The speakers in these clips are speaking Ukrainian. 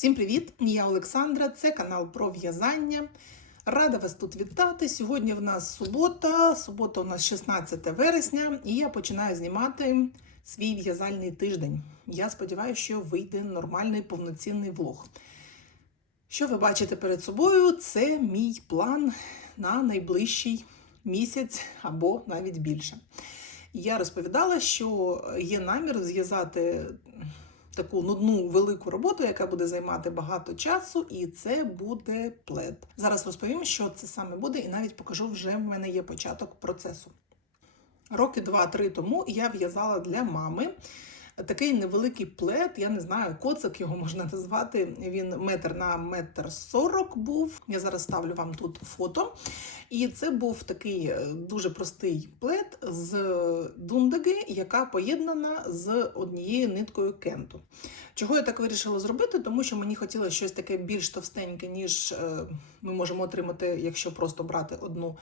Всім привіт! Я Олександра, це канал про в'язання. Рада вас тут вітати. Сьогодні в нас субота, субота у нас 16 вересня, і я починаю знімати свій в'язальний тиждень. Я сподіваюся, що вийде нормальний повноцінний влог. Що ви бачите перед собою? Це мій план на найближчий місяць або навіть більше. Я розповідала, що є намір зв'язати таку нудну велику роботу, яка буде займати багато часу, і це буде плед. Зараз розповім, що це саме буде, і навіть покажу вже в мене є початок процесу. Роки два-три тому я в'язала для мами. Такий невеликий плед, я не знаю, коцик його можна назвати. Він метр на метр сорок був. Я зараз ставлю вам тут фото. І це був такий е, дуже простий плед з дундаги, яка поєднана з однією ниткою кенту. Чого я так вирішила зробити? Тому що мені хотілося щось таке більш товстеньке, ніж е, ми можемо отримати, якщо просто брати одну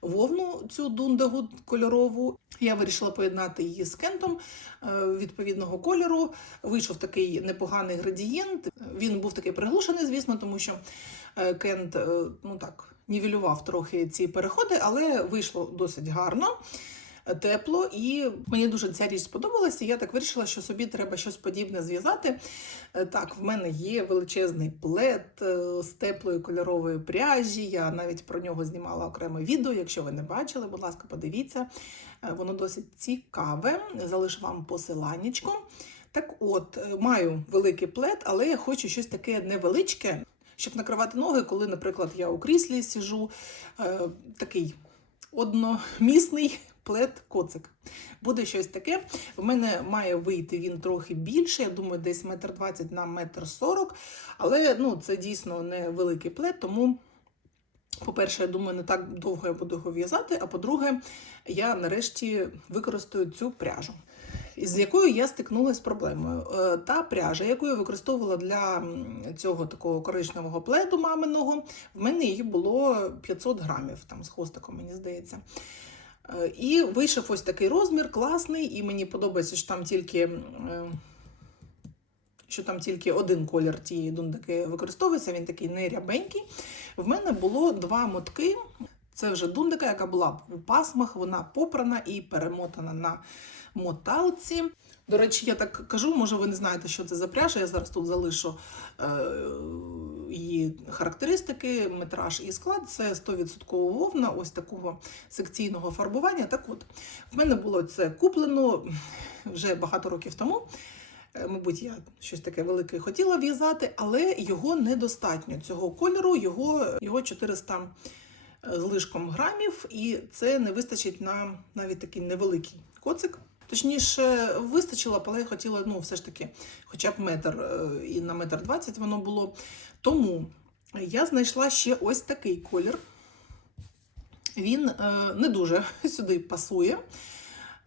вовну, цю дундагу кольорову. Я вирішила поєднати її з кентом е, відповідного кольору. Вийшов такий непоганий градієнт. Він був такий приглушений, звісно, тому що е, кент е, ну так, нівелював трохи ці переходи, але вийшло досить гарно. Тепло, і мені дуже ця річ сподобалася. Я так вирішила, що собі треба щось подібне зв'язати. Е, Так, в мене є величезний плед е, з теплої кольорової пряжі. Я навіть про нього знімала окреме відео. Якщо ви не бачили, будь ласка, подивіться. Е, Воно досить цікаве. Залишу вам посиланнячко. Так от, маю великий плед, але я хочу щось таке невеличке, щоб накривати ноги, коли, наприклад, я у кріслі сижу. Такий одномісний плед коцик. Буде щось таке. В мене має вийти він трохи більше. Я думаю, десь метр двадцять на метр сорок. Але ну, це дійсно не великий плед, тому. По-перше, я думаю, не так довго я буду його в'язати, а по-друге, я нарешті використаю цю пряжу, з якою я стикнулася з проблемою. Е, Та пряжа, яку я використовувала для цього такого коричневого пледу маминого, в мене її було 500 грамів, там з хвостиком, мені здається. Е, І вийшов ось такий розмір, класний, і мені подобається, що там тільки. е, Що там тільки один колір тієї дундаки використовується, він такий не рябенький. В мене було два мотки. Це вже дундика, яка була в пасмах, вона попрана і перемотана на моталці. До речі, я так кажу, може ви не знаєте, що це за пряжа. Я зараз тут залишу е, її характеристики, метраж і склад. Це 100% вовна, ось такого секційного фарбування. Так от, в мене було це куплено вже багато років тому. Е, Мабуть, я щось таке велике хотіла в'язати, але його недостатньо. Цього кольору, його, його 400 з лишком грамів, і це не вистачить на навіть такий невеликий коцик. Точніше, вистачило, але я хотіла, ну, все ж таки, хоча б метр е, і на метр двадцять воно було. Тому я знайшла ще ось такий колір. Він е, не дуже сюди пасує.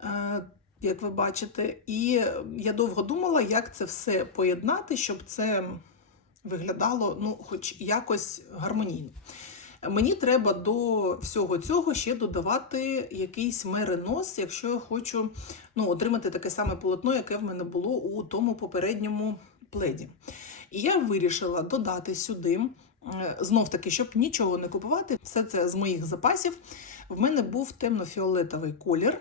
Е, як ви бачите, і я довго думала, як це все поєднати, щоб це виглядало ну, хоч якось гармонійно. Мені треба до всього цього ще додавати якийсь меринос, якщо я хочу ну, отримати таке саме полотно, яке в мене було у тому попередньому пледі. І я вирішила додати сюди, знов таки, щоб нічого не купувати, все це з моїх запасів. В мене був темно-фіолетовий колір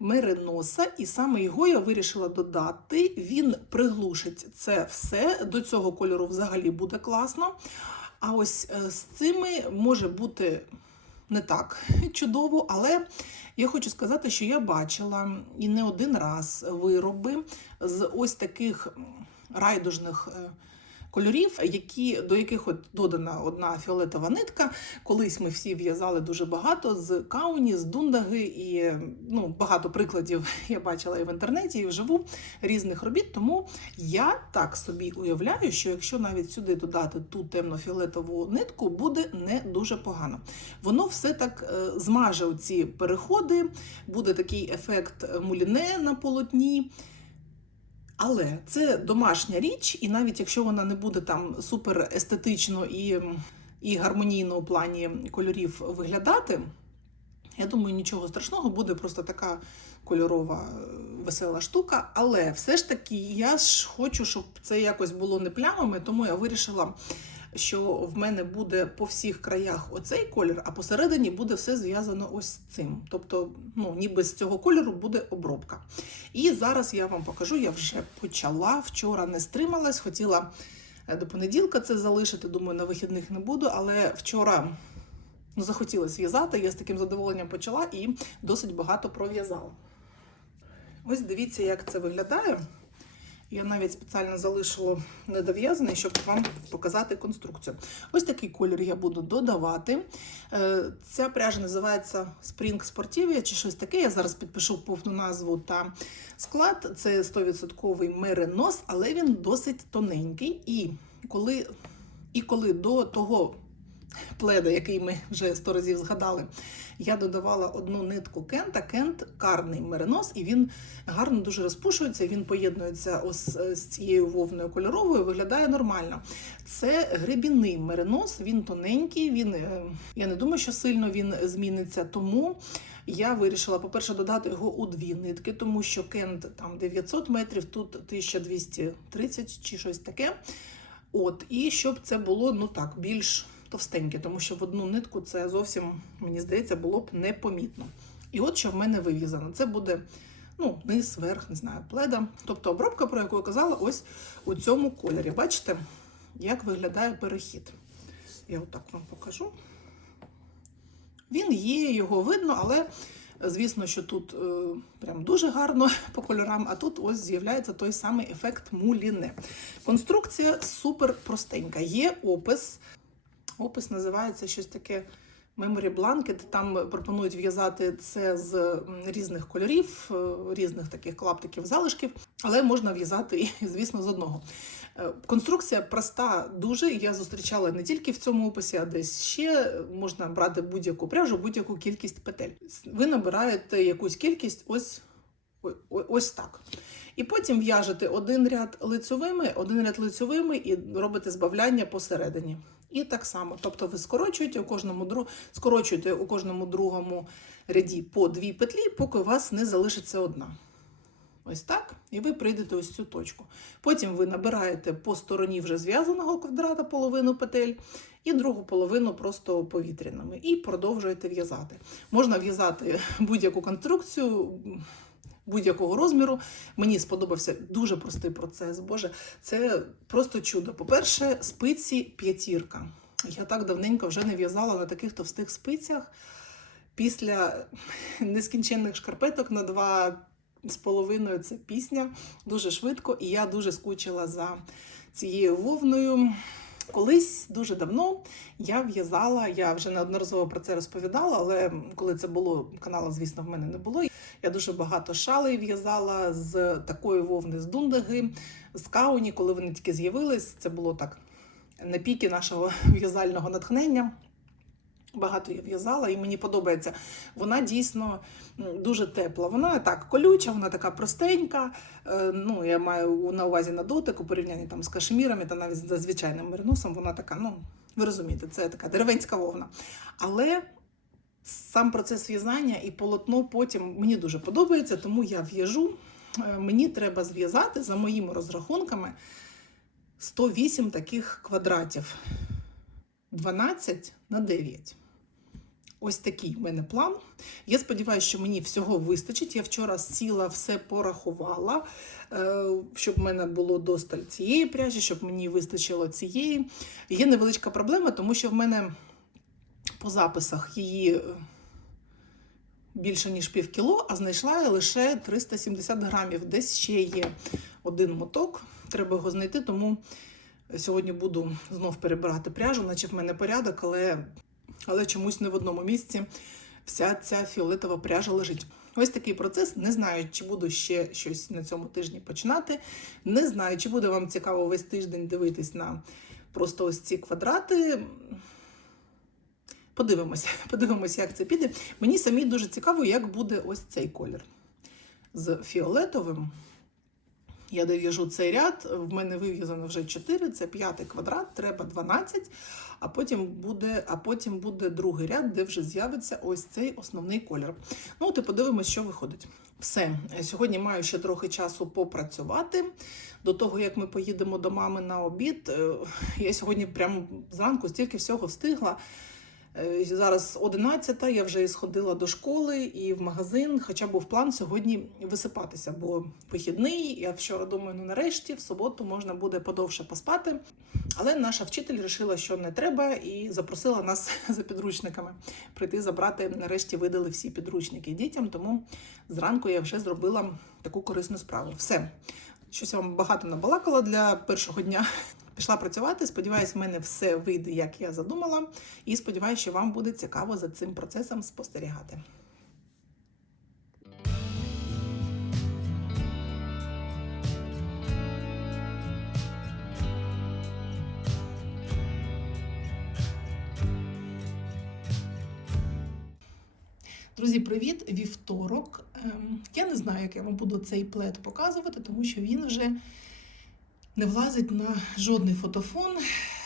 мериноса, і саме його я вирішила додати. Він приглушить це все. До цього кольору взагалі буде класно. А ось е, з цими може бути не так чудово, але я хочу сказати, що я бачила і не один раз вироби з ось таких райдужних. Кольорів, які, до яких от додана одна фіолетова нитка. Колись ми всі в'язали дуже багато з кауні, з дундаги, і ну, багато прикладів я бачила і в інтернеті, і вживу різних робіт. Тому я так собі уявляю, що якщо навіть сюди додати ту темно-фіолетову нитку, буде не дуже погано. Воно все так е, змаже ці переходи, буде такий ефект муліне на полотні. Але це домашня річ, і навіть якщо вона не буде там супер естетично і, і гармонійно у плані кольорів виглядати, я думаю, нічого страшного, буде просто така кольорова е, весела штука. Але все ж таки я ж хочу, щоб це якось було не плямами, тому я вирішила. Що в мене буде по всіх краях оцей колір, а посередині буде все зв'язано ось цим. Тобто, ну, ніби з цього кольору буде обробка. І зараз я вам покажу, я вже почала. Вчора не стрималась, хотіла е, до понеділка це залишити. Думаю, на вихідних не буду, але вчора ну, захотілося в'язати. Я з таким задоволенням почала і досить багато пров'язала. Ось дивіться, як це виглядає. Я навіть спеціально залишила недов'язаний, щоб вам показати конструкцію. Ось такий колір я буду додавати. Е, Ця пряжа називається Spring Sportivia чи щось таке. Я зараз підпишу повну назву та склад. Це 100% меринос, але він досить тоненький. І коли, і коли до того пледа, який ми вже сто разів згадали, я додавала одну нитку кента, кент карний меринос, і він гарно дуже розпушується. Він поєднується ось з цією вовною кольоровою, виглядає нормально. Це гребінний меринос, він тоненький. Він е, я не думаю, що сильно він зміниться. Тому я вирішила, по-перше, додати його у дві нитки, тому що кент там 900 метрів, тут 1230 чи щось таке. От, і щоб це було ну так більш товстеньке, тому що в одну нитку це зовсім, мені здається, було б непомітно. І от що в мене вив'язано. Це буде ну, низ, верх, не знаю, пледа. Тобто обробка, про яку я казала, ось у цьому кольорі. Бачите, як виглядає перехід. Я отак вам покажу. Він є, його видно, але звісно, що тут е, прям дуже гарно по кольорам, а тут ось з'являється той самий ефект муліне. Конструкція супер простенька. Є опис. Опис називається щось таке Memory Blanket. Там пропонують в'язати це з різних кольорів, е, різних таких клаптиків, залишків, але можна в'язати, і, звісно, з одного. Е, Конструкція проста дуже. Я зустрічала не тільки в цьому описі, а десь ще можна брати будь-яку пряжу, будь-яку кількість петель. Ви набираєте якусь кількість ось, ось так. І потім в'яжете один ряд лицьовими, один ряд лицьовими і робите збавляння посередині. І так само. Тобто ви скорочуєте у кожному скорочуєте у кожному другому ряді по дві петлі, поки у вас не залишиться одна. Ось так. І ви прийдете ось цю точку. Потім ви набираєте по стороні вже зв'язаного квадрата половину петель, і другу половину просто повітряними. І продовжуєте в'язати. Можна в'язати будь-яку конструкцію. Будь-якого розміру мені сподобався дуже простий процес. Боже, це просто чудо. По-перше, спиці п'ятірка. Я так давненько вже не в'язала на таких товстих спицях. Після нескінченних шкарпеток на два з половиною це пісня дуже швидко, і я дуже скучила за цією вовною. Колись дуже давно я в'язала, я вже неодноразово про це розповідала, але коли це було, каналу, звісно, в мене не було. Я дуже багато шалей в'язала з такої вовни з дундаги, з кауні, коли вони тільки з'явились. Це було так на піки нашого в'язального натхнення. Багато я в'язала, і мені подобається. Вона дійсно дуже тепла. Вона так колюча, вона така простенька. Е, Ну, я маю на увазі на дотик у порівнянні там з кашемірами та навіть за звичайним мериносом. Вона така, ну ви розумієте, це така деревенська вовна. Але сам процес в'язання і полотно потім мені дуже подобається, тому я в'яжу. Е, Мені треба зв'язати за моїми розрахунками 108 таких квадратів. 12 на 9. Ось такий в мене план. Я сподіваюся, що мені всього вистачить. Я вчора сіла, все порахувала, е, щоб в мене було досталь цієї пряжі, щоб мені вистачило цієї. Є невеличка проблема, тому що в мене по записах її е, більше, ніж пів кіло, а знайшла я лише 370 грамів. Десь ще є один моток, треба його знайти, тому сьогодні буду знов перебирати пряжу, наче в мене порядок, але, але чомусь не в одному місці вся ця фіолетова пряжа лежить. Ось такий процес. Не знаю, чи буду ще щось на цьому тижні починати. Не знаю, чи буде вам цікаво весь тиждень дивитись на просто ось ці квадрати. Подивимося, подивимося, як це піде. Мені самі дуже цікаво, як буде ось цей колір з фіолетовим. Я дов'яжу цей ряд, в мене вив'язано вже 4, це п'ятий квадрат, треба 12, а потім буде, а потім буде другий ряд, де вже з'явиться ось цей основний колір. Ну, і подивимось, що виходить. Все, сьогодні маю ще трохи часу попрацювати. До того, як ми поїдемо до мами на обід, е, я сьогодні прямо зранку стільки всього встигла. Е, Зараз 11, я вже сходила до школи і в магазин, хоча був план сьогодні висипатися, бо вихідний. Я вчора думаю, ну нарешті в суботу можна буде подовше поспати. Але наша вчитель вирішила, що не треба, і запросила нас за підручниками прийти забрати. Нарешті видали всі підручники дітям. Тому зранку я вже зробила таку корисну справу. Все, щось я вам багато набалакала для першого дня. Пішла працювати. Сподіваюсь, в мене все вийде, як я задумала. І сподіваюся, що вам буде цікаво за цим процесом спостерігати. Друзі, привіт! Вівторок. Ем, Я не знаю, як я вам буду цей плед показувати, тому що він вже не влазить на жодний фотофон,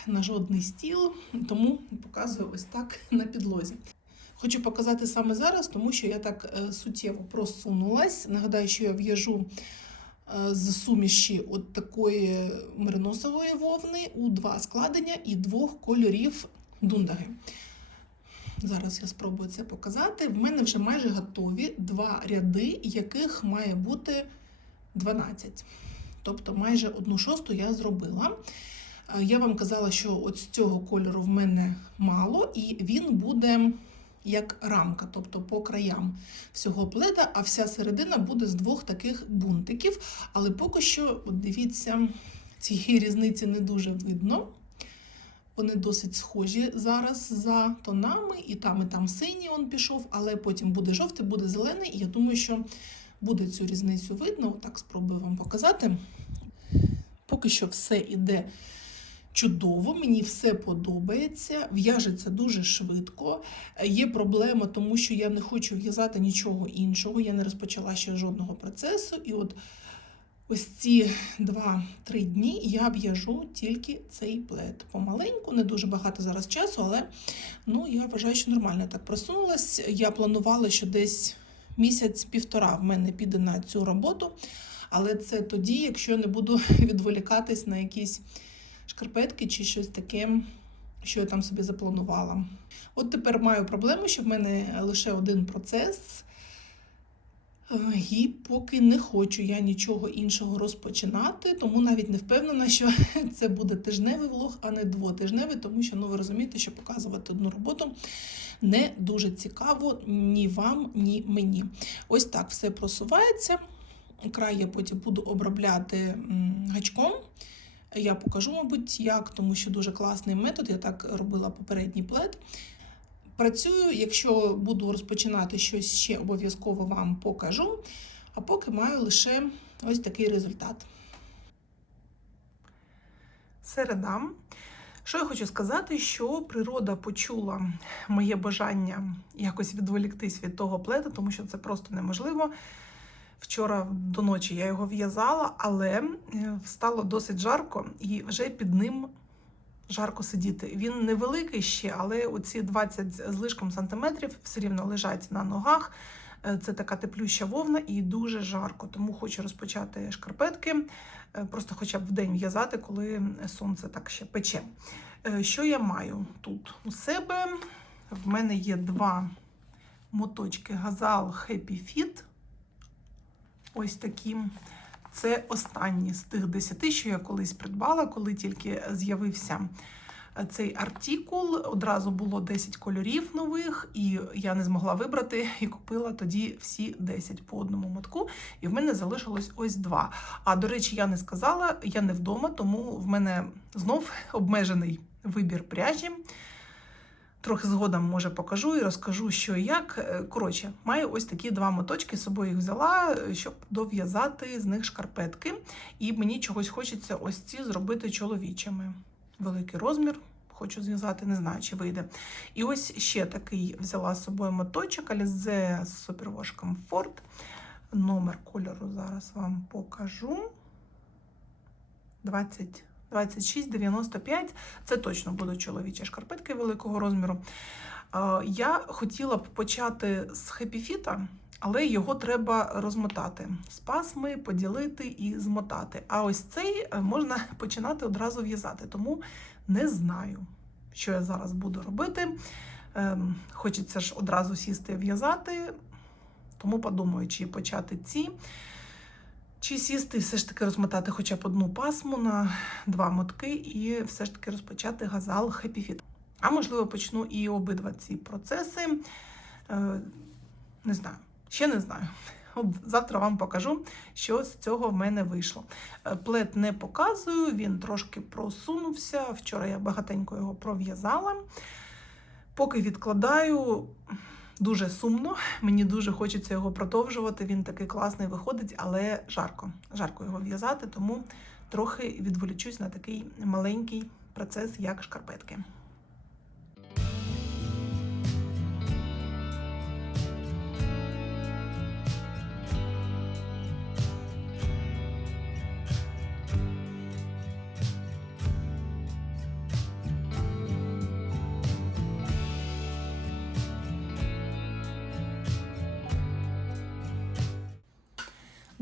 на жодний стіл, тому показую ось так на підлозі. Хочу показати саме зараз, тому що я так е, суттєво просунулась. Нагадаю, що я в'яжу е, з суміші от такої мериносової вовни у два складення і двох кольорів дундаги. Зараз я спробую це показати. В мене вже майже готові два ряди, яких має бути 12. Тобто майже одну шосту я зробила. Е, Я вам казала, що от з цього кольору в мене мало, і він буде як рамка, тобто по краям всього пледа, а вся середина буде з двох таких бунтиків. Але поки що, от дивіться, цієї різниці не дуже видно. Вони досить схожі зараз за тонами, і там, і там синій он пішов, але потім буде жовтий, буде зелений, і я думаю, що буде цю різницю видно. Отак спробую вам показати. Поки що все іде чудово, мені все подобається, в'яжеться дуже швидко. Є проблема, тому що я не хочу в'язати нічого іншого, я не розпочала ще жодного процесу. І от ось ці 2-3 дні я в'яжу тільки цей плед. Помаленьку, не дуже багато зараз часу, але ну, я вважаю, що нормально так просунулась. Я планувала, що десь місяць-півтора в мене піде на цю роботу. Але це тоді, якщо я не буду відволікатись на якісь шкарпетки чи щось таке, що я там собі запланувала. От тепер маю проблему, що в мене лише один процес. Е, І поки не хочу я нічого іншого розпочинати, тому навіть не впевнена, що це буде тижневий влог, а не двотижневий, тому що ну ви розумієте, що показувати одну роботу не дуже цікаво ні вам, ні мені. Ось так все просувається. Край я потім буду обробляти гачком. Я покажу, мабуть, як, тому що дуже класний метод. Я так робила попередній плед. Працюю, якщо буду розпочинати щось ще, обов'язково вам покажу. А поки маю лише ось такий результат. Середа. Що я хочу сказати, що природа почула моє бажання якось відволіктись від того пледу, тому що це просто неможливо. Вчора до ночі я його в'язала, але е, стало досить жарко і вже під ним жарко сидіти. Він невеликий ще, але оці 20 з лишком сантиметрів все рівно лежать на ногах. Е, Це така теплюща вовна і дуже жарко. Тому хочу розпочати шкарпетки, е, просто хоча б в день в'язати, коли сонце так ще пече. Що я маю тут у себе? В мене є два моточки Газал Happy Fit. Ось такі. Це останні з тих 10, що я колись придбала, коли тільки з'явився цей артикул. Одразу було 10 кольорів нових, і я не змогла вибрати і купила тоді всі 10 по одному мотку. І в мене залишилось ось два. А до речі, я не сказала, я не вдома, тому в мене знов обмежений вибір пряжі. Трохи згодом, може, покажу і розкажу, що і як. Е, Коротше, маю ось такі два моточки, з собою їх взяла, е, щоб дов'язати з них шкарпетки. І мені чогось хочеться ось ці зробити чоловічими. Великий розмір. Хочу зв'язати, не знаю, чи вийде. І ось ще такий взяла з собою моточок Alize Superwash Comfort. Номер кольору зараз вам покажу. 26,95. Це точно будуть чоловічі шкарпетки великого розміру. Я хотіла б почати з хепіфіта, але його треба розмотати з пасми, поділити і змотати. А ось цей е, можна починати одразу в'язати. Тому не знаю, що я зараз буду робити. Ем, Хочеться ж одразу сісти в'язати, тому подумаю, чи почати ці. Чи сісти все ж таки розмотати хоча б одну пасму на два мотки і все ж таки розпочати газал Fit. А можливо, почну і обидва ці процеси. Е, не знаю, ще не знаю. Завтра вам покажу, що з цього в мене вийшло. Е, Плет не показую, він трошки просунувся. Вчора я багатенько його пров'язала. Поки відкладаю, дуже сумно. Мені дуже хочеться його продовжувати. Він такий класний виходить, але жарко. Жарко його в'язати, тому трохи відволічусь на такий маленький процес, як шкарпетки.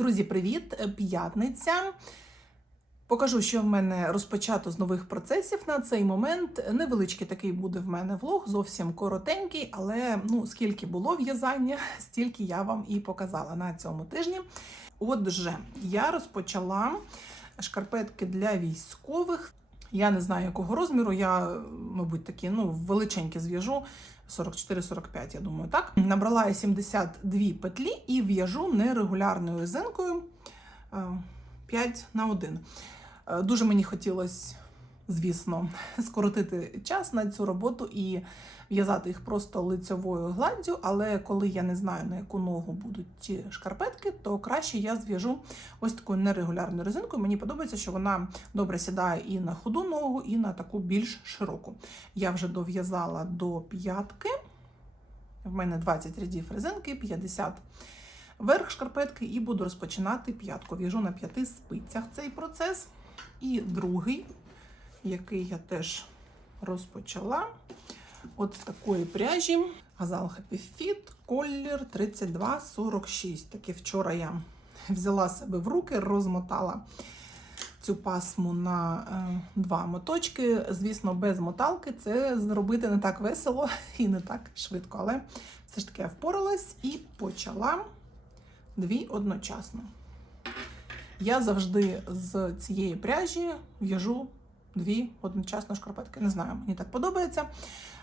Друзі, привіт! Е, П'ятниця. Покажу, що в мене розпочато з нових процесів на цей момент. Невеличкий такий буде в мене влог, зовсім коротенький, але ну, скільки було в'язання, стільки я вам і показала на цьому тижні. Отже, я розпочала шкарпетки для військових. Я не знаю, якого розміру. Я, мабуть, такі ну, величенькі зв'яжу. 44-45, я думаю, так. Набрала я 72 петлі і в'яжу нерегулярною резинкою 5 на 1. Е, Дуже мені хотілося, звісно, скоротити час на цю роботу і в'язати їх просто лицьовою гладдю, але коли я не знаю, на яку ногу будуть ті шкарпетки, то краще я зв'яжу ось такою нерегулярною резинкою. Мені подобається, що вона добре сідає і на худу ногу, і на таку більш широку. Я вже дов'язала до п'ятки. В мене 20 рядів резинки, 50 верх шкарпетки, і буду розпочинати п'ятку. В'яжу на п'яти спицях цей процес. І другий, який я теж розпочала, от такої пряжі. Газал Happy Fit, колір 3246. Таки вчора я взяла себе в руки, розмотала цю пасму на е, два моточки. Звісно, без моталки це зробити не так весело і не так швидко. Але все ж таки я впоралась і почала дві одночасно. Я завжди з цієї пряжі в'яжу дві одночасно шкарпетки. Не знаю, мені так подобається.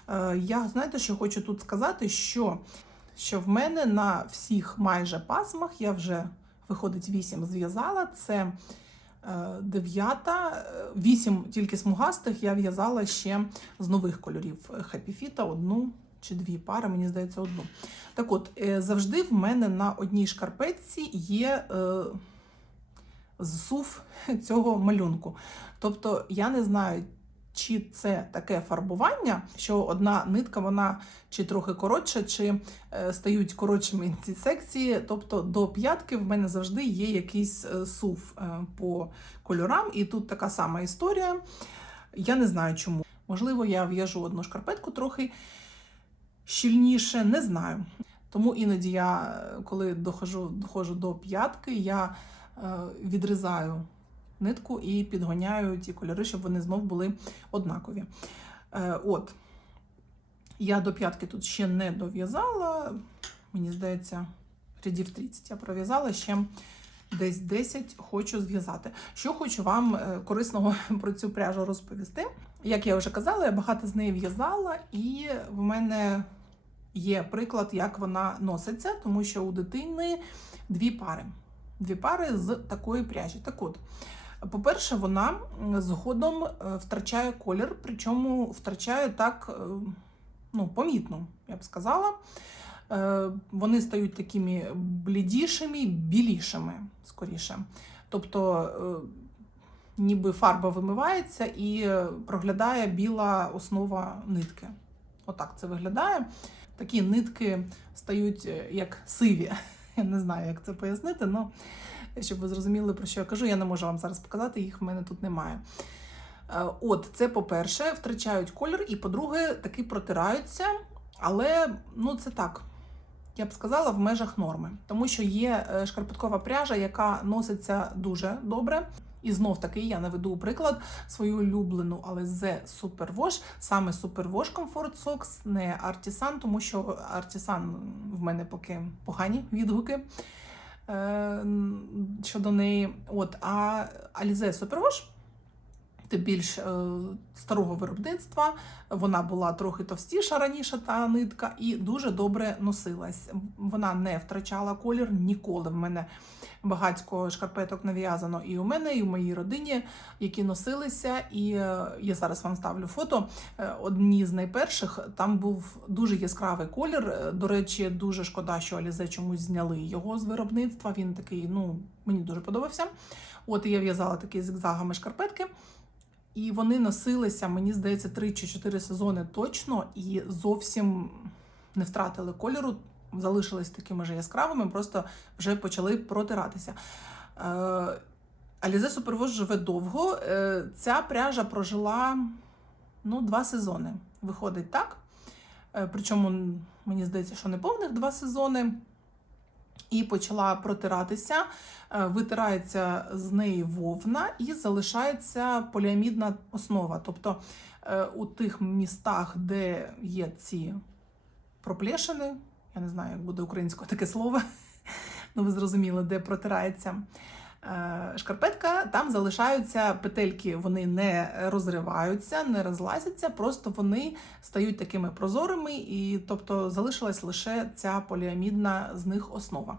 Е, Я знаєте, що хочу тут сказати, що, що в мене на всіх майже пасмах я вже виходить 8 зв'язала. Це е, дев'ята, е, вісім тільки смугастих я в'язала ще з нових кольорів Happy Fit, одну чи дві пари, мені здається, одну. Так от, завжди в мене на одній шкарпетці є зсув цього малюнку. Тобто я не знаю, чи це таке фарбування, що одна нитка, вона чи трохи коротша, чи е, стають коротшими ці секції. Тобто до п'ятки в мене завжди є якийсь е, сув е, по кольорам, і тут така сама історія. Я не знаю чому. Можливо, я в'яжу одну шкарпетку трохи щільніше, не знаю. Тому іноді я, е, коли доходжу, доходжу до п'ятки, я відрізаю нитку і підгоняю ті кольори, щоб вони знов були однакові. Е, От, я до п'ятки тут ще не дов'язала. Мені здається, рядів 30 я пров'язала ще. Десь 10 хочу зв'язати. Що хочу вам е, корисного про цю пряжу розповісти. Як я вже казала, я багато з неї в'язала, і в мене є приклад, як вона носиться, тому що у дитини дві пари. Дві пари з такої пряжі. Так от, по-перше, вона згодом е, втрачає колір, причому втрачає так е, ну, помітно, я б сказала. Е, Вони стають такими блідішими, білішими, скоріше. Тобто, ніби фарба вимивається і проглядає біла основа нитки. Отак це виглядає. Такі нитки стають як сиві. Я не знаю, як це пояснити, але щоб ви зрозуміли, про що я кажу, я не можу вам зараз показати, їх в мене тут немає. Е, От, це по-перше, втрачають колір, і по-друге, таки протираються, але ну це так. Я б сказала, в межах норми, тому що є е, шкарпеткова пряжа, яка носиться дуже добре. І знов таки я наведу приклад свою улюблену, але з Superwash, саме Superwash Comfort Socks, не Artisan, тому що Artisan в мене поки погані відгуки е, щодо неї. От, а Alize Superwash більш е, старого виробництва. Вона була трохи товстіша раніше, та нитка, і дуже добре носилась. Вона не втрачала колір ніколи. В мене багатько шкарпеток нав'язано і у мене, і у моїй родині, які носилися. І е, я зараз вам ставлю фото. Е, Одні з найперших там був дуже яскравий колір. До речі, дуже шкода, що Алізе чомусь зняли його з виробництва. Він такий, ну мені дуже подобався. От я в'язала такі зигзагами шкарпетки. І вони носилися, мені здається, 3 чи 4 сезони точно, і зовсім не втратили кольору, залишились такими ж яскравими, просто вже почали протиратися. Алізе Супервоз живе довго. Е, Ця пряжа прожила ну, два сезони. Виходить так. Е, Причому, мені здається, що не повних два сезони. І почала протиратися, е, витирається з неї вовна і залишається поліамідна основа. Тобто е, у тих містах, де є ці проплешини, я не знаю, як буде українською таке слово, ну ви зрозуміли, де протирається шкарпетка, там залишаються петельки, вони не розриваються, не розлазяться, просто вони стають такими прозорими, і тобто залишилась лише ця поліамідна з них основа.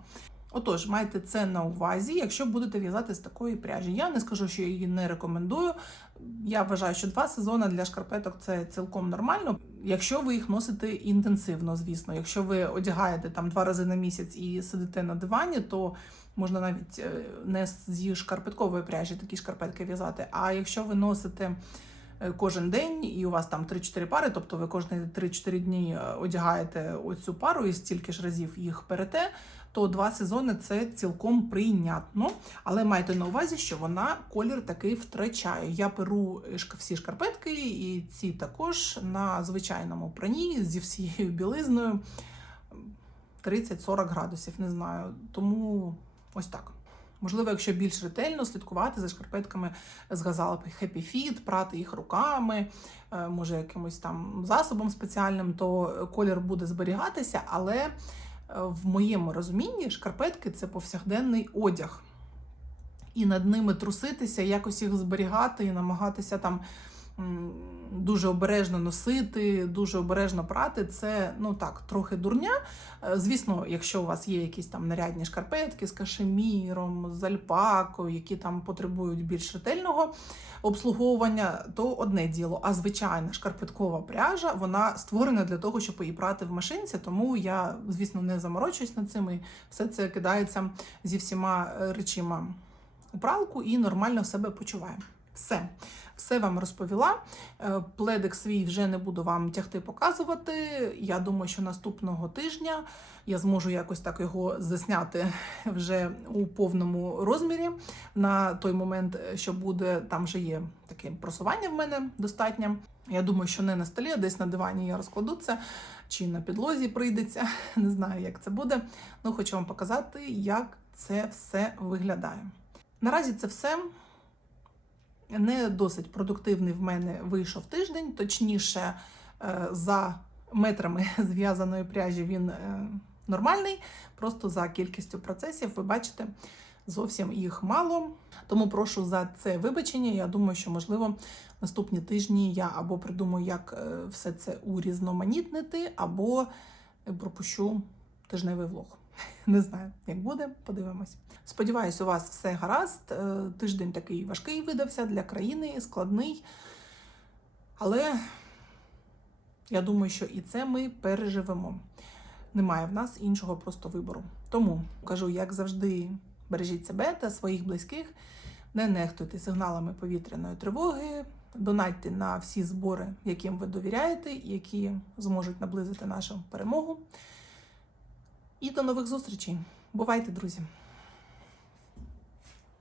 Отож, майте це на увазі, якщо будете в'язати з такої пряжі. Я не скажу, що її не рекомендую. Я вважаю, що два сезони для шкарпеток це цілком нормально, якщо ви їх носите інтенсивно, звісно. Якщо ви одягаєте там два рази на місяць і сидите на дивані, то можна навіть е, не зі шкарпеткової пряжі такі шкарпетки в'язати. А якщо ви носите е, кожен день і у вас там 3-4 пари, тобто ви кожні 3-4 дні е, одягаєте оцю пару і стільки ж разів їх перете, то два сезони це цілком прийнятно. Але майте на увазі, що вона колір такий втрачає. Я перу всі шкарпетки, і ці також на звичайному прані зі всією білизною 30-40 градусів, не знаю. Тому ось так. Можливо, якщо більш ретельно слідкувати за шкарпетками з газалапи Happy Fit, прати їх руками, е, може якимось там засобом спеціальним, то колір буде зберігатися, але е, в моєму розумінні шкарпетки це повсякденний одяг. І над ними труситися, якось їх зберігати і намагатися там дуже обережно носити, дуже обережно прати. Це ну так, трохи дурня. Е, Звісно, якщо у вас є якісь там нарядні шкарпетки з кашеміром, з альпакою, які там потребують більш ретельного обслуговування, то одне діло. А звичайна шкарпеткова пряжа вона створена для того, щоб її прати в машинці. Тому я, звісно, не заморочуюсь над цим і все це кидається зі всіма е, речима у пралку і нормально себе почуваю. Все. Все вам розповіла. Е, Пледик свій вже не буду вам тягти показувати. Я думаю, що наступного тижня я зможу якось так його засняти вже у повному розмірі. На той момент, що буде, там вже є таке просування в мене достатньо. Я думаю, що не на столі, а десь на дивані я розкладу це, чи на підлозі прийдеться. Не знаю, як це буде. Ну, хочу вам показати, як це все виглядає. Наразі це все не досить продуктивний в мене вийшов тиждень, точніше, е, за метрами зв'язаної пряжі він е, нормальний, просто за кількістю процесів, ви бачите, зовсім їх мало. Тому прошу за це вибачення. Я думаю, що, можливо, наступні тижні я або придумаю, як е, все це урізноманітнити, або пропущу тижневий влог. Не знаю, як буде, подивимось. Сподіваюсь, у вас все гаразд. Е, Тиждень такий важкий видався для країни, складний. Але я думаю, що і це ми переживемо. Немає в нас іншого просто вибору. Тому кажу, як завжди, бережіть себе та своїх близьких, не нехтуйте сигналами повітряної тривоги, донатьте на всі збори, яким ви довіряєте, які зможуть наблизити нашу перемогу. І до нових зустрічей. Бувайте, друзі!